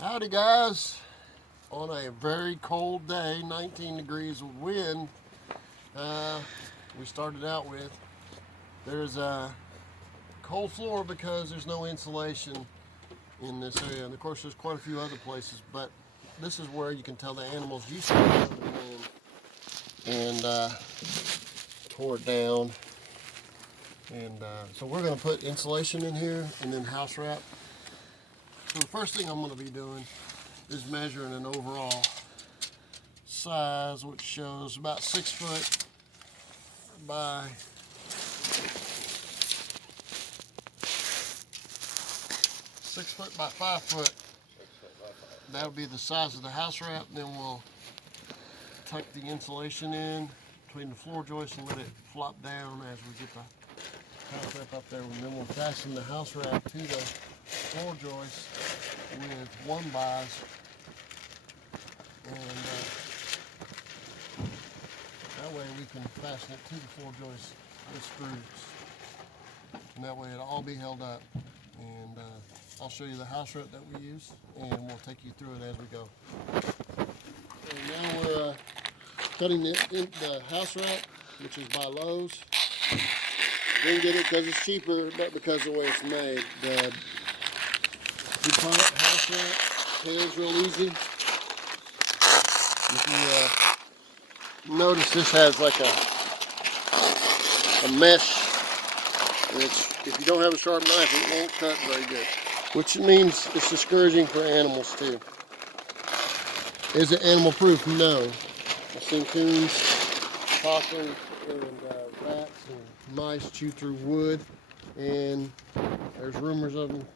Howdy guys, on a very cold day, 19 degrees with wind, we started out with, there's a cold floor because there's no insulation in this area, and of course there's quite a few other places, but this is where you can tell the animals used to come in and tore it down. And so we're going to put insulation in here and then house wrap. So the first thing I'm going to be doing is measuring an overall size, which shows about 6 foot by 6 foot by 5 foot. That'll be the size of the house wrap. Then we'll tuck the insulation in between the floor joists and let it flop down as we get the house wrap up there. And then we'll fasten the house wrap to the floor joist with 1-bys, and that way we can fasten it to the floor joist with screws, and that way it'll all be held up. And I'll show you the house wrap that we use, and we'll take you through it as we go. And now we're cutting the house wrap, which is by Lowe's. Didn't get it because it's cheaper, but because of the way it's made. The DuPont house wrap tears real easy. If you notice, this has like a mesh, and if you don't have a sharp knife, it won't cut very good, which means it's discouraging for animals too. Is it animal proof? No. I've seen coons, possums, and rats and mice chew through wood, and there's rumors of them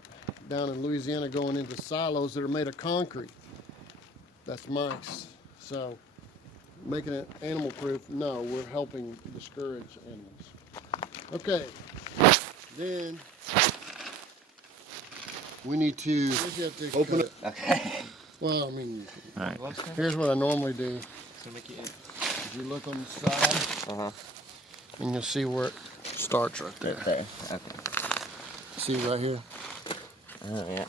down in Louisiana going into silos that are made of concrete. That's mice. So making it animal proof, no, we're helping discourage animals. Okay, then we need to open it. Okay. Well, I mean, All right. here's what I normally do. You look on the side, and you'll see where it starts right there. Okay. See right here? Oh, yeah.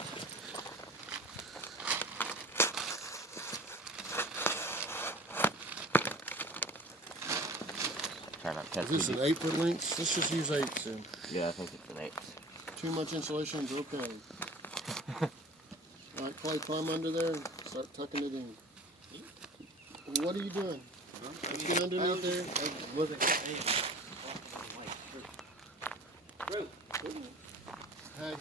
Try not to Is catch this you. an 8-foot length? Let's just use 8s then. Yeah, I think it's an 8. Too much insulation is okay. All right, Clay, climb under there and start tucking it in. What are you doing? Let's get underneath there. Hey,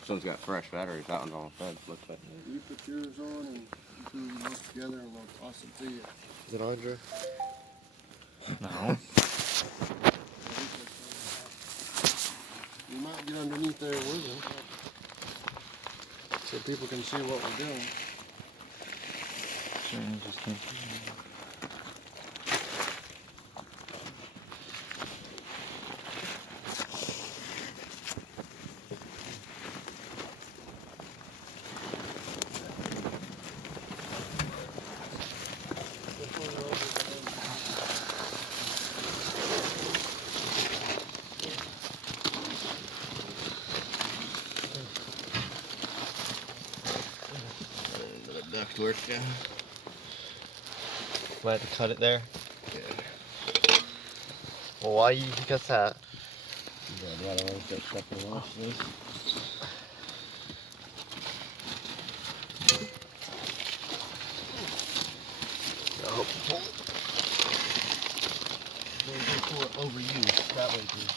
This one's got fresh batteries. That one's on fed. Looks like. you put yours on and you two work together and we'll toss it to you. Is it on, Drew? No. You might get underneath there with them so people can see what we're doing. Ductwork. Yeah. Might have to cut it there. Yeah. Well, why you cut that? Yeah, I don't want to get stuff in the wash this. Oh, for overuse that way, dude.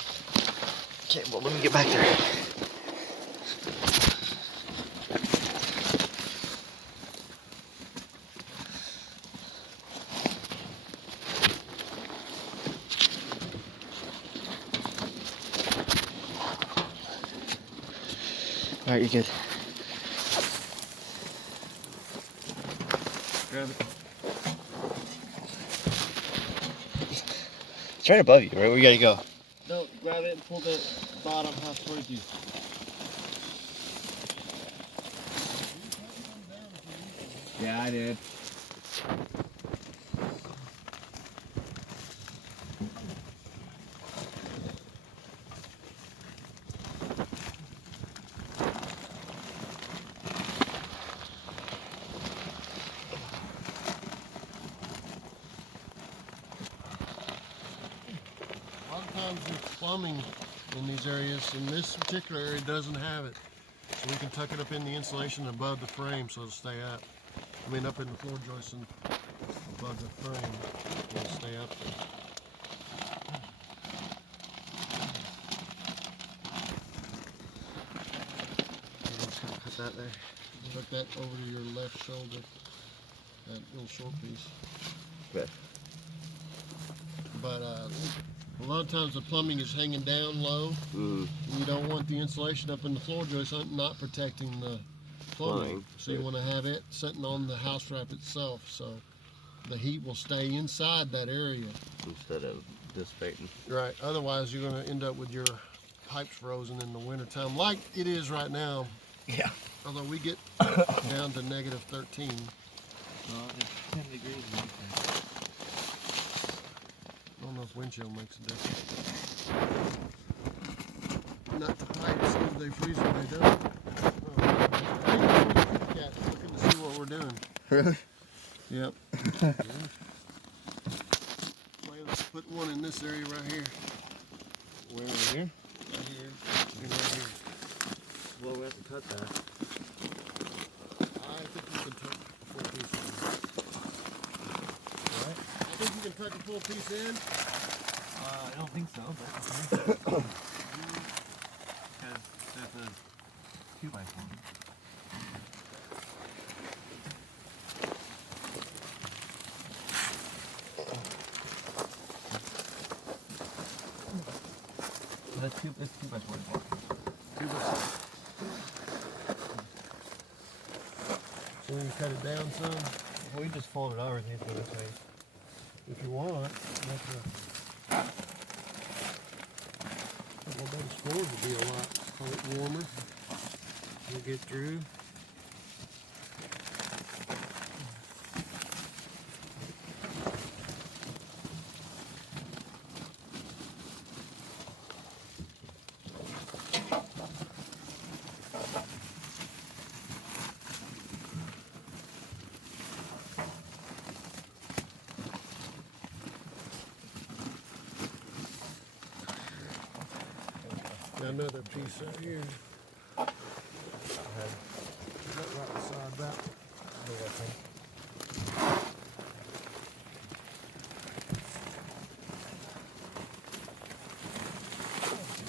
Okay, well, let me get back there. All right, you're good. Grab it. It's right above you, right? Where you gotta go? No, grab it and pull the bottom half towards you. Yeah, I did. times there's plumbing in these areas, and this particular area doesn't have it. So we can tuck it up in the insulation above the frame so it'll stay up. I mean up in the floor joist and above the frame, it'll stay up there. Put that there. Tuck that over to your left shoulder, that little short piece. Good. But a lot of times the plumbing is hanging down low. Mm. You don't want the insulation up in the floor joist not protecting the plumbing. So you want to have it sitting on the house wrap itself, so the heat will stay inside that area. Instead of dissipating. Right. Otherwise, you're going to end up with your pipes frozen in the wintertime, like it is right now. Yeah. Although we get down to negative 13. Well, it's 10 degrees in winter. I don't know if wind chill makes a difference. Not the pipes, if they freeze or they don't. Yeah, looking to see what we're doing. Really? Yep. Let's put one in this area right here. Where over here? Right here. And right here. Well, we have to cut that. I think you can tuck a full piece in. What? I think you can tuck a full piece in. I don't think so, but okay. Because that's a 2x4. That's 2x4 block. So you cut it down some Well, we just fold it over and hit it this way. if you want. Well, those floors will be a lot warmer. We'll get through. Another piece right here. Right beside that.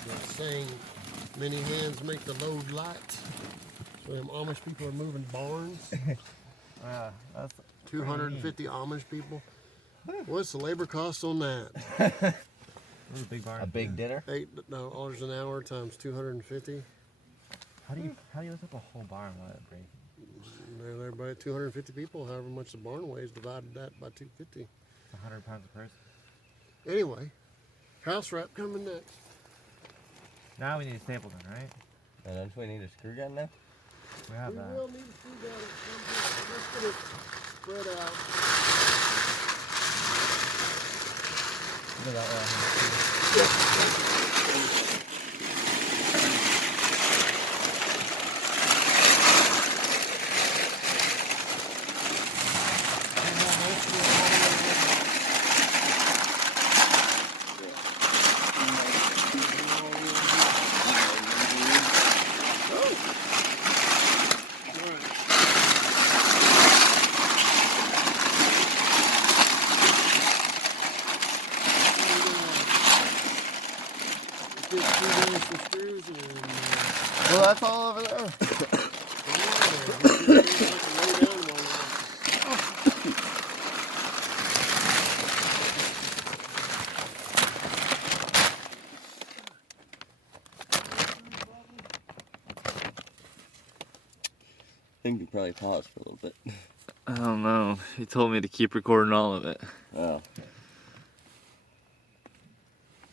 They're saying many hands make the load light. So them Amish people are moving barns. Yeah, that's 250 Amish people. What's the labor cost on that? a big barn. A big dinner? $8 an hour times 250. How do you lift up a whole barn and let it break? Everybody, 250 people, however much the barn weighs, divided that by 250. It's 100 pounds a person. Anyway, house wrap coming next. Now we need a staple gun, right? And don't we need a screw gun now? We have We that. will need to do that at some point. Let's get it spread out. Look at that right Well, that's all over there. I think you probably pause for a little bit. I don't know. He told me to keep recording all of it. Oh.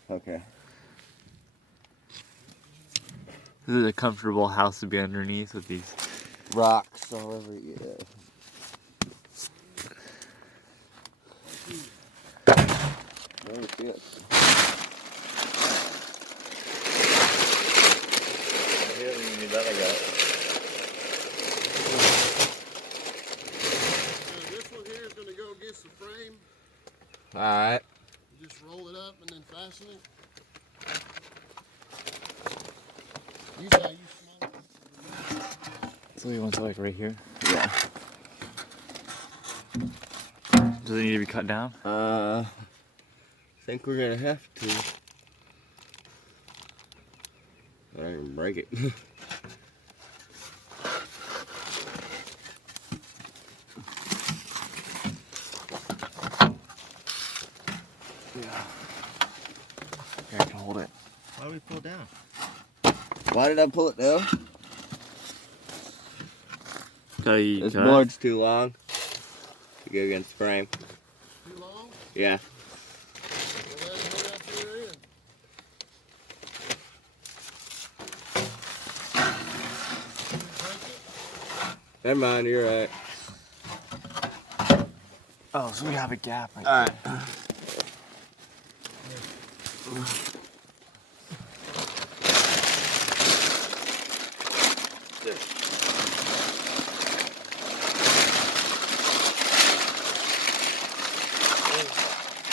Okay. This is a comfortable house to be underneath with these. Rocks all over you. Oh shit. He doesn't even need that, I got. This one here is going to go against the frame. Alright. You just roll it up and then fasten it. Usually I use small ones. So you want to like right here? Yeah. Does it need to be cut down? I think we're gonna have to. I can break it. Here, I can hold it. Why do we pull it down? Why did I pull it down? This cut? board's too long to go against the frame. Too long? Yeah. Well, let it hang out to your end. Never mind, you're right. Oh, so we have a gap. Right Alright.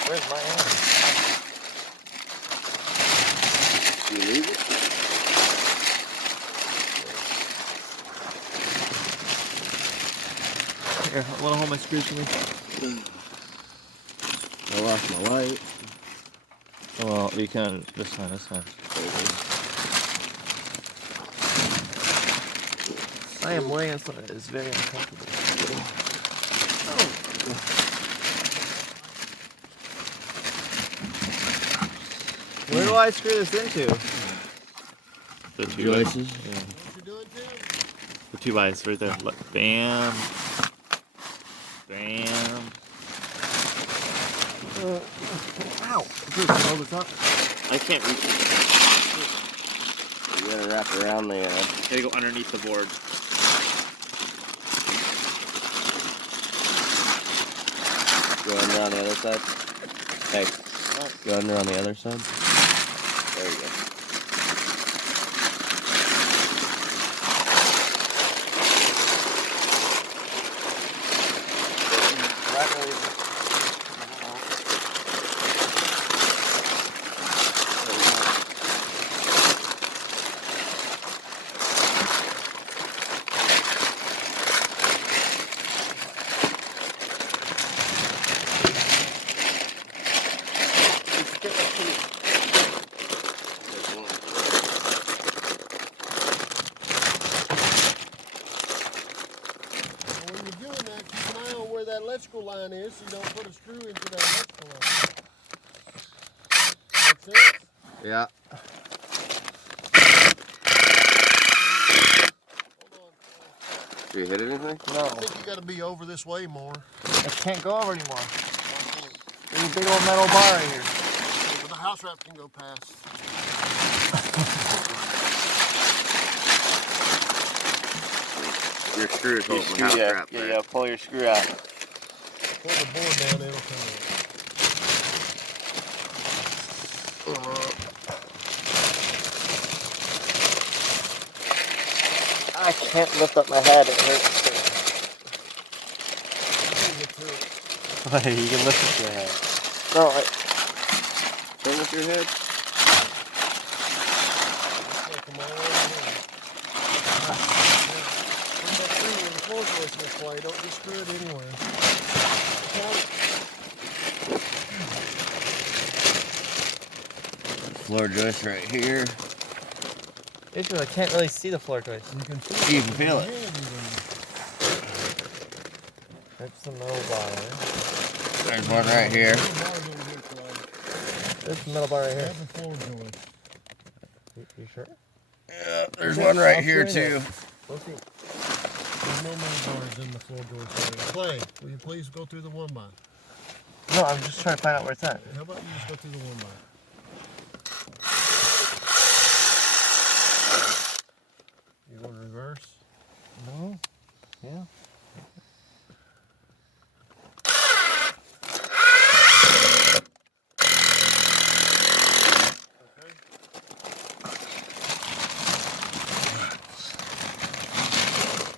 Where's my arm? You leave it? Here, want to hold my screws for me? I lost my light. Well, you can. This one. I am laying so it's very uncomfortable. Where do I screw this into? The two Joices. Yeah. What you doing, Tim? The 2x right there. Look. Bam. Bam. Ow! Hold this up. I can't reach it. You gotta wrap around the Gotta go underneath the board. go under on the other side. Hey, go under on the other side. There you go. Well, when you're doing that, keep an eye on where that electrical line is so you don't put a screw into that electrical line. Make sense? Yeah. Hold on. Did you hit anything? No, I think you got to be over this way more. I can't go over anymore. There's a big old metal bar right here. But the house wrap can go past. Your screws hold the house wrap there. pull your screw out. Pull the board down, it'll come out. I can't lift up my head, it hurts. Wait, you can lift up your head. No, Turn with your head. Come on, put that screw where the floor joist will play. Don't just screw it anywhere. Floor joist right here. issue is I can't really see the floor joist. You can feel You can feel it. There's the metal bar. There's one right here. There's the metal bar right here. That's a floor joist. You sure? Yeah, there's one right here too. Let's see. There's no metal bars in the floor joist area. Clay, will you please go through the 1x? No, I'm just trying to find out where it's at. How about you just go through the 1x? You want to reverse? No? Yeah.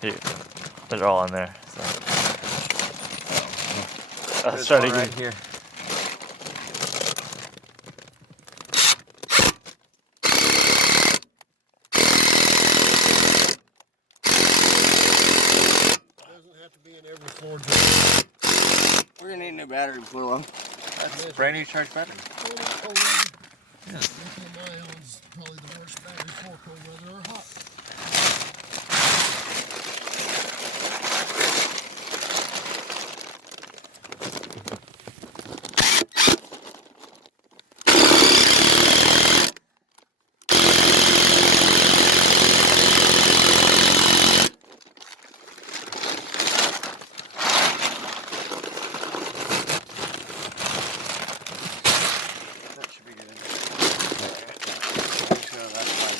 Here, they're all in there. So. Let's try to get right here. floor joint. We're gonna need a new battery before long. That's a brand new charged battery. Yeah. Lithium-ion's probably the worst battery for cold weather or hot. That should be good. Make sure that's 5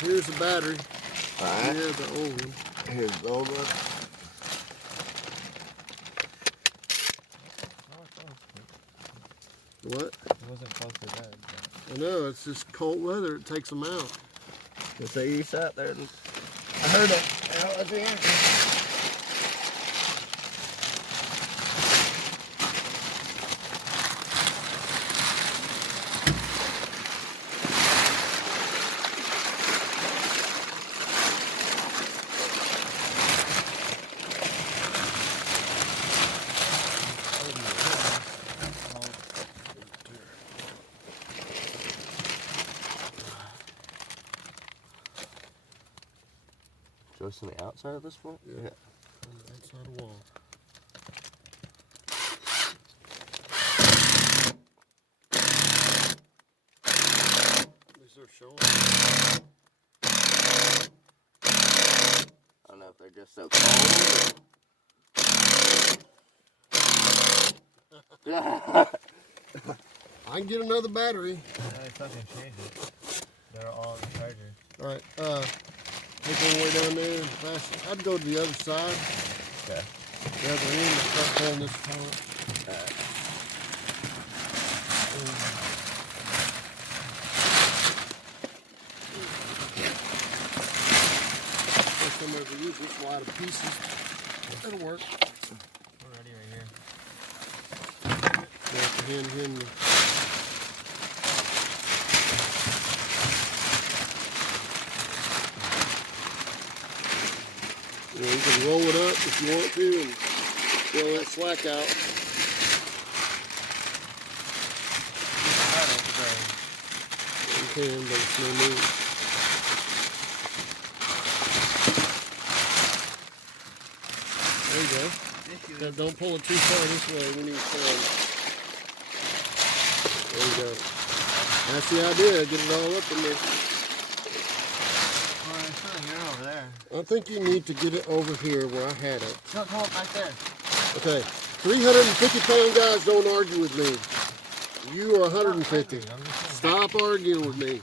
Here's the battery. Alright. Yeah, the old one. Here's the old one. What? It wasn't close to that. I know, it's just cold weather. It takes them out. Just say you sat there and I heard it. That was the answer. Just on the outside of this one? Yeah. On the outside of the wall. At least they're showing. I don't know if they're just so cold. I can get another battery. I fucking changed it. They're all on the charger. Alright, take one way down there and fast. I'd go to the other side. Okay. The other end and start pulling this apart. Alright. First time I ever used this wide of pieces. That'll work. We're ready right here. Hand him the you can roll it up if you want to and get all that slack out. You can, but it's no need. There you go. Now, don't pull it too far this way when you stand. There you go. That's the idea. Get it all up in there. Oh, it's not here over there. I think you need to get it over here where I had it. No, come up back there. Okay, 350-pound guys don't argue with me. You are 150. Stop arguing with me.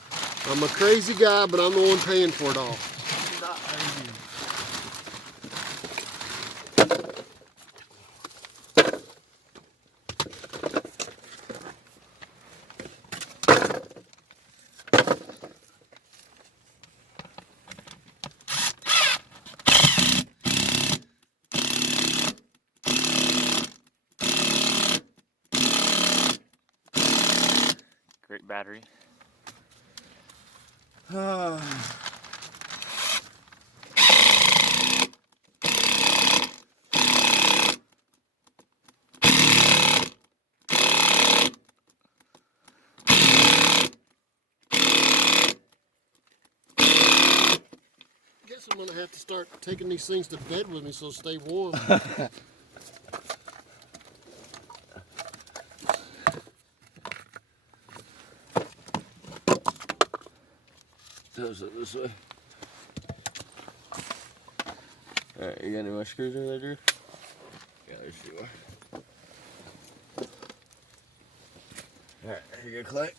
I'm a crazy guy, but I'm the one paying for it all. He's not crazy. Great battery. Guess I'm gonna have to start taking these things to bed with me so stay warm. Does it this way. Alright, you got any more screws over there, Drew? Yeah, there's a few more. Alright, here you go, Clay.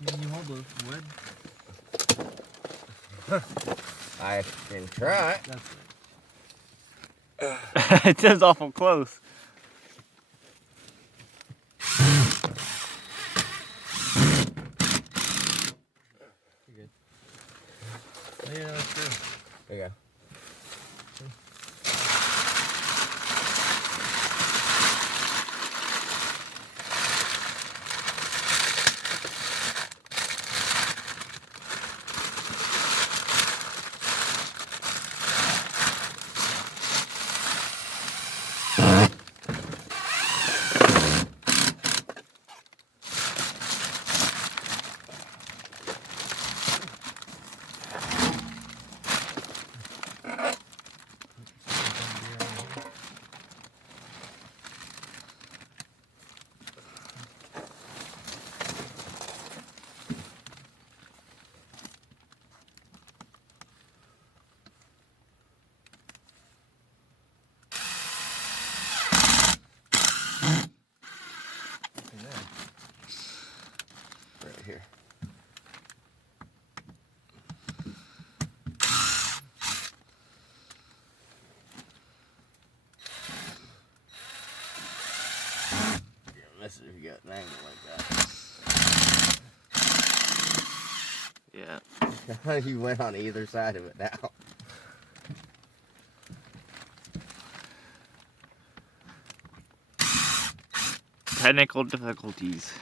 You hold the wood. I can try. That's It says awful close. You're good. Yeah, that's true. There you go. Right here. This is if you got an angle like that. Yeah. You went on either side of it now. Technical difficulties.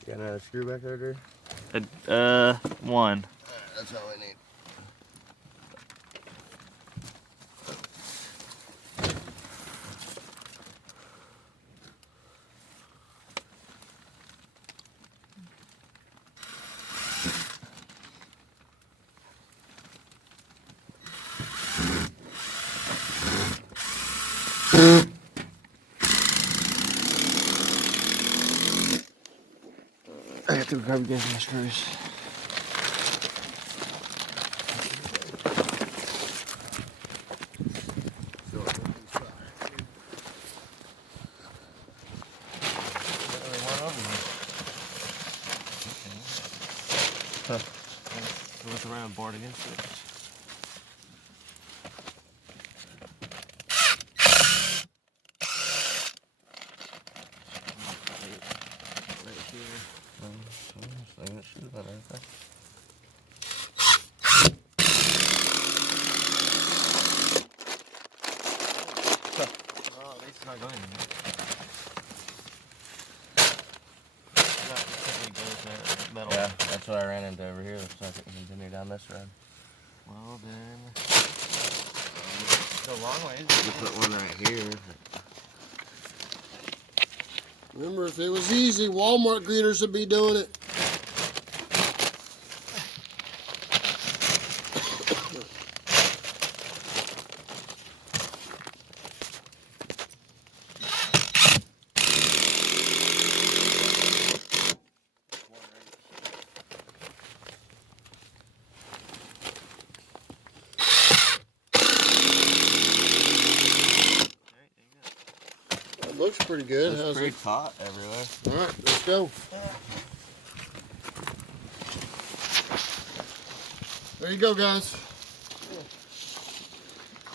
You got another screw back there, Drew? One. That's all I need. I have to grab you guys my screws. Goes around board against it. Right here. Oh, at least it's not going anywhere. That typically goes there, metal. Yeah, that's what I ran into over here. Looks like it can continue down this road. Well then, go a long ways. You put one right here. Remember, if it was easy, Walmart greeters would be doing it. That looks pretty good. It's How's pretty it? taut everywhere. All right, let's go. There you go, guys.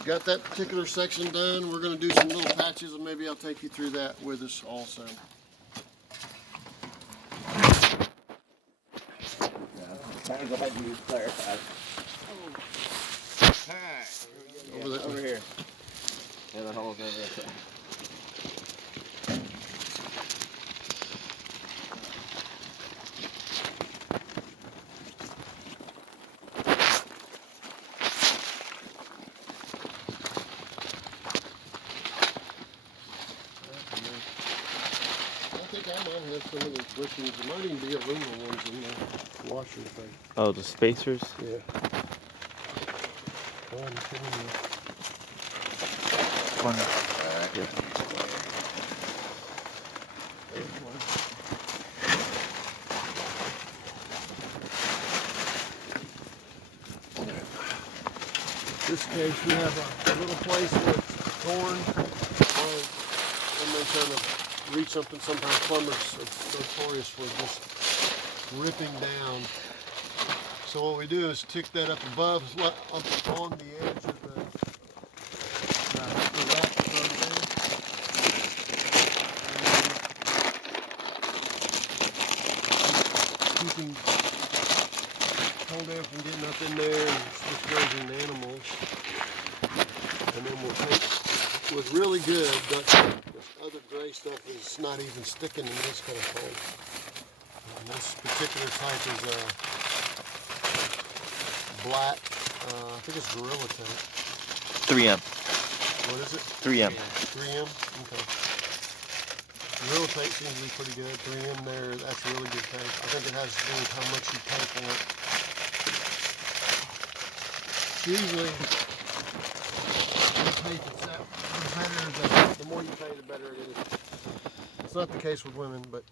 Got that particular section done. We're going to do some little patches, and maybe I'll take you through that with us also. Kind of glad you clarified. Alright. Over there. Over here. Yeah, the hole's over there. I think I might have some of those bushings. There might even be aluminum ones in the washer thing. Oh, the spacers? Yeah. One. this case, we have a little place where it's torn, and they kind of reach up, and sometimes plumbers are notorious for just ripping down. So what we do is tick that up above, up on the edge of the rack from there. Keeping cold air from getting up in there and discouraging the animals. And then we'll take what's really good, but this other gray stuff is not even sticking in this kind of cold. And this particular type is black, I think it's Gorilla Tape. 3M. What is it? 3M. 3M? Okay. Gorilla Tape seems to be pretty good. 3M there, that's a really good tape. I think it has to do with how much you pay for it. Usually, the tape that's that, the better, the more you pay, the better it is. It's not the case with women, but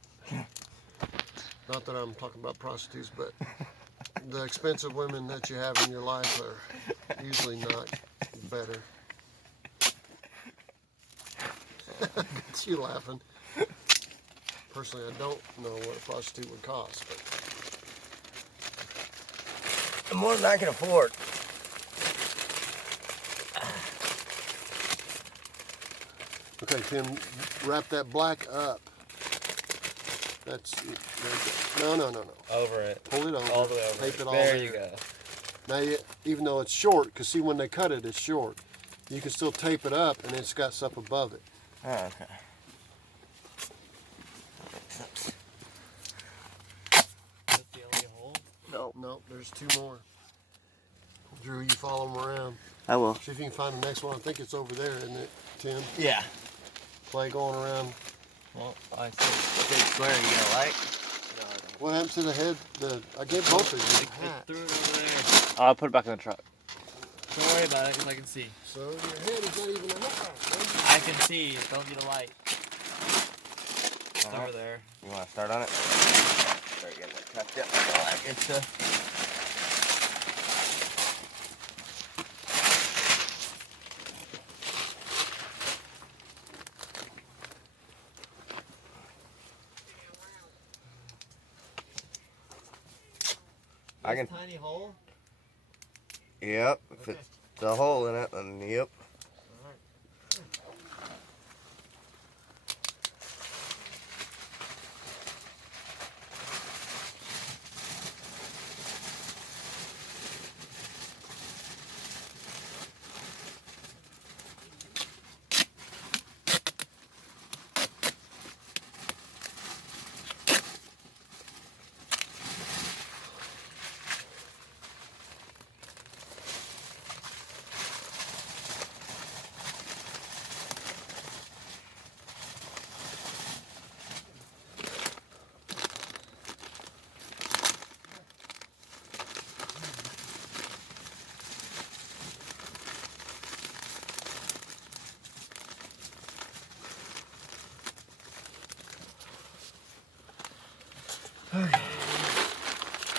not that I'm talking about prostitutes, but the expensive women that you have in your life are usually not better. It's you laughing. Personally, I don't know what a prostitute would cost, but More than I can afford. okay, Tim, wrap that black up. That's no. Over it. Pull it over. All the way over. Tape it all There there. you go. Now, even though it's short, because see when they cut it, it's short. You can still tape it up, and it's got stuff above it. Oh, okay. That's the only hole? No, there's two more. Drew, you follow them around. I will. See if you can find the next one. I think it's over there, isn't it, Tim? Yeah. Play going around. Well, I see. Big square you gonna like? What happened to the head? I gave both of you a hat. Threw it over there. I'll put it back in the truck. Don't worry about it, because I can see. So your head is not even a hat. I can see. Don't need a light. It's over there. You want to start on it? Start getting it tucked up and all that good stuff. I can. Tiny hole. Yep. If Okay. it's a hole in it, then yep.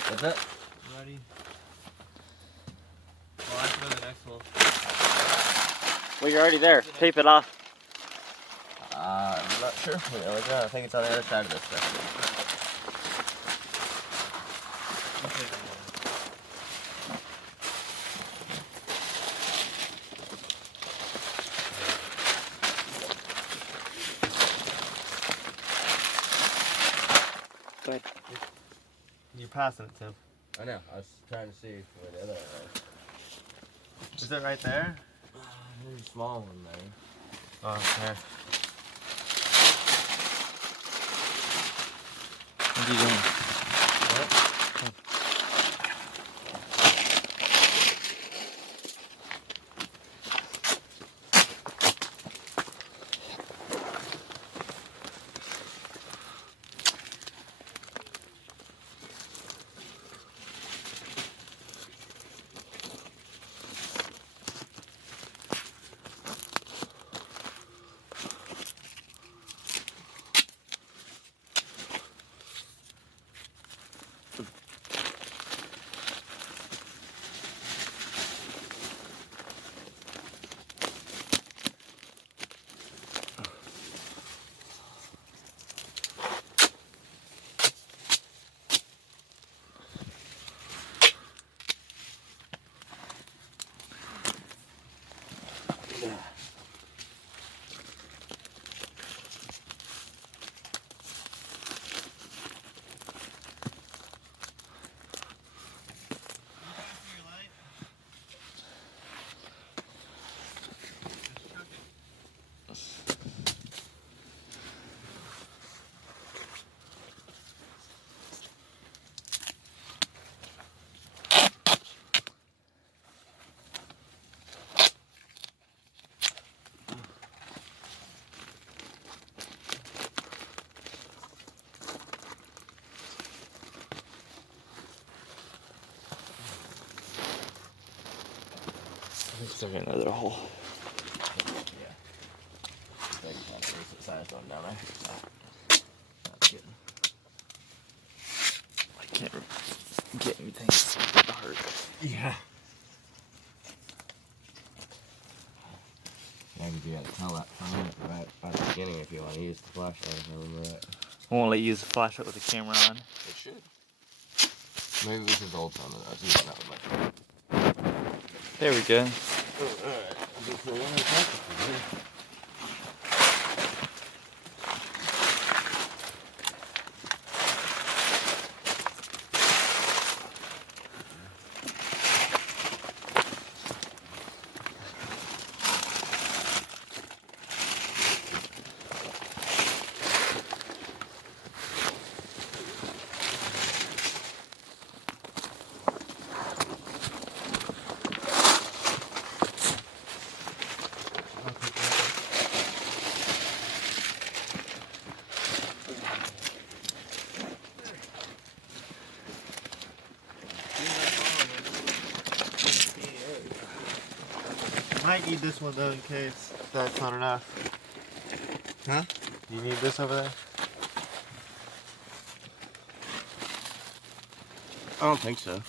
That's it. Ready? Well, I can go to the next hole. Well, you're already there. Tape it off. I'm not sure. I think it's on the other side of this section. Go ahead. You're passing it, Tim. I know. I was trying to see where the other one was. Is it right there? There's a small one there. Oh, okay. What are you doing? Still got another hole. Yeah. They can have a decent sized one down there. That's good. I can't get anything hard. Yeah. Yeah, because you gotta tell that from it right at the beginning if you want to use the flashlight, if I remember right. Won't let you use the flashlight with the camera on. It should. Maybe this is old phone and I was using that with my phone. There we go. Alright, just for one here. Might need this one though in case that's not enough. Huh? You need this over there? I don't think so.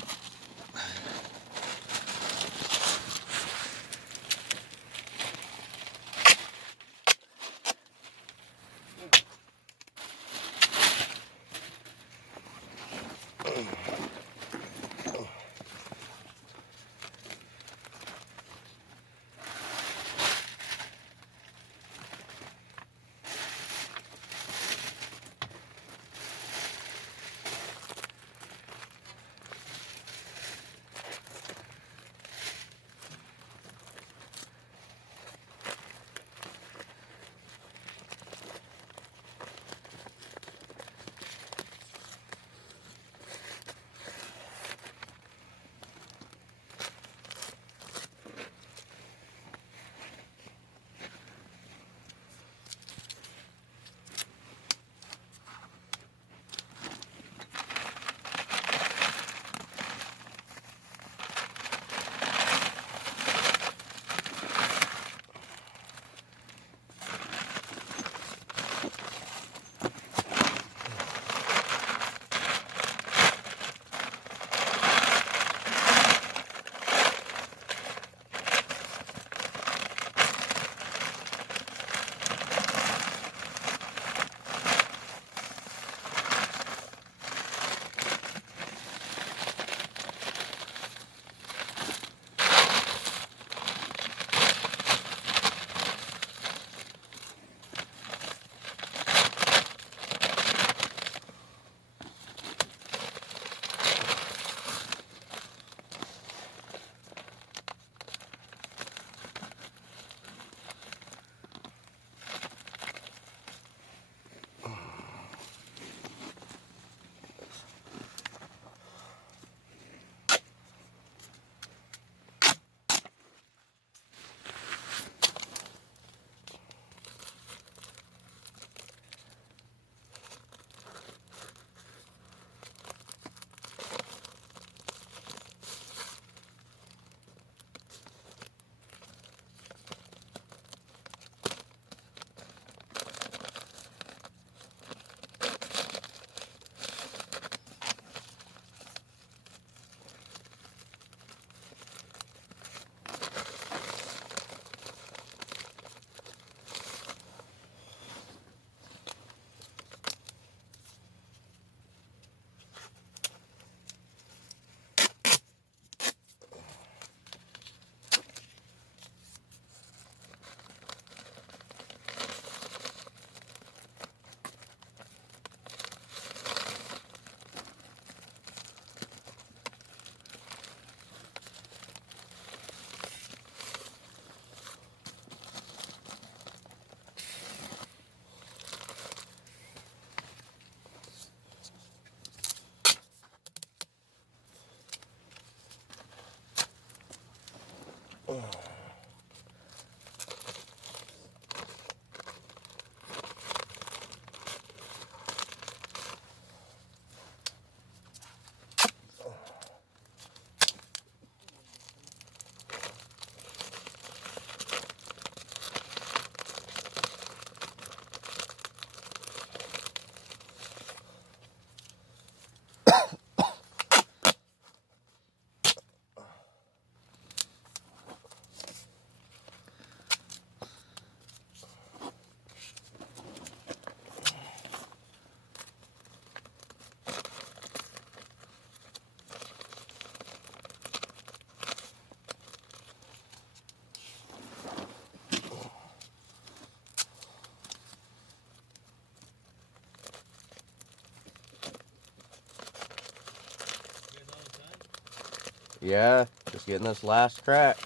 Yeah, just getting this last crack.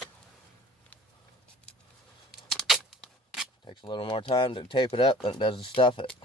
Takes a little more time to tape it up than it does to stuff it.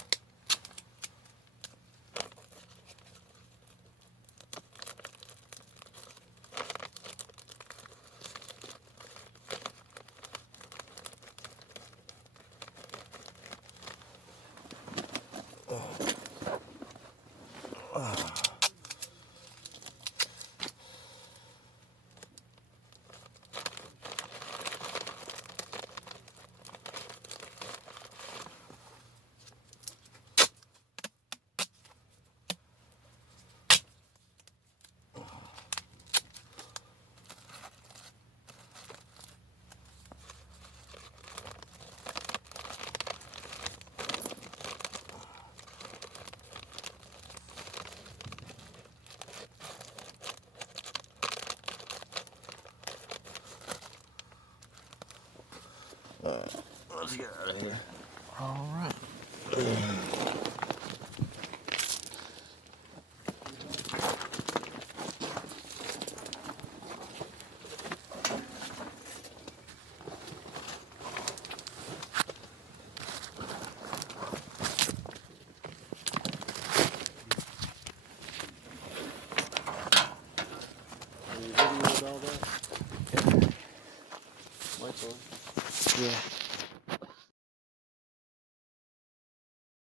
Let's get out of here. All right. Are you videoing all that? Mike's on. Yeah.